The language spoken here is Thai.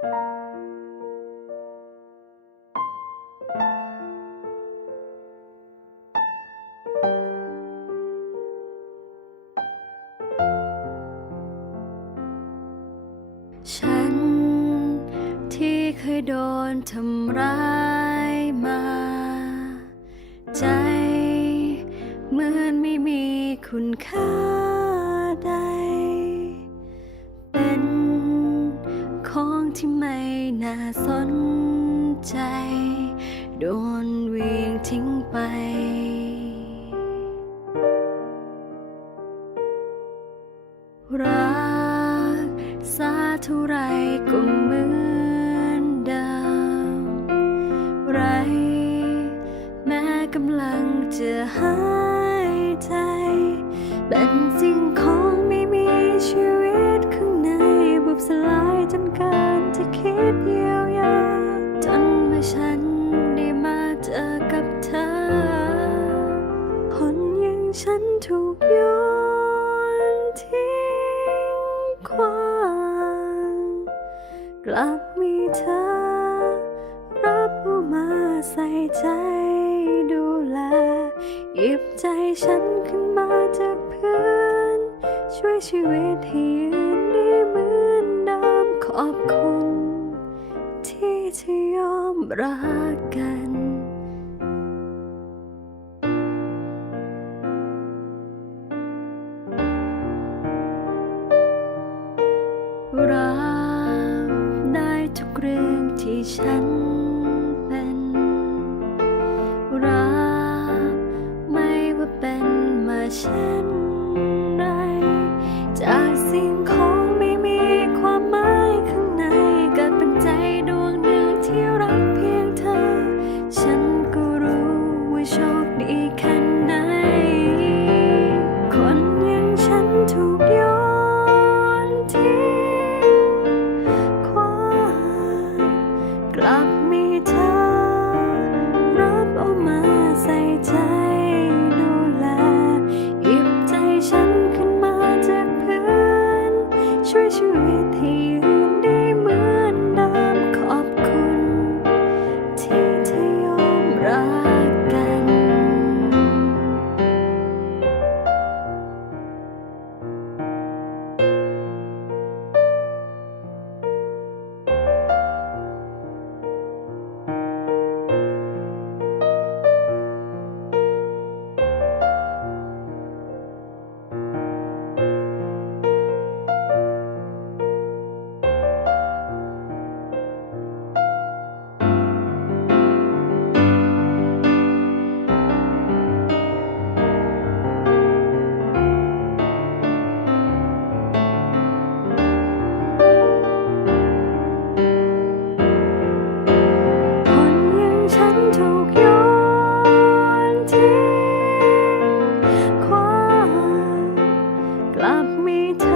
ฉันที่เคยโดนทำร้ายมา ใจเหมือนไม่มีคุณค่า ที่ไม่น่าสนใจ โดนเวียงทิ้งไป รักสาเท่าไรก็เหมือนเดิมไร แม้กำลังจะหายใจ เป็นสิ่งของไม่มีชีวิตข้างในบุบสลายจนเกิน ฉันถูกโยนทิ้งขว้างกลับมีเธอ รับเอามาใส่ใจดูแลหยิบใจฉันขึ้นมาจากพื้นช่วยชีวิตให้ยืนได้เหมือนเดิมขอบคุณ ที่จะยอมรักกัน รับได้ทุกเรื่องที่ฉันเป็น รับไม่ว่าเป็นมาเช่น 啦 me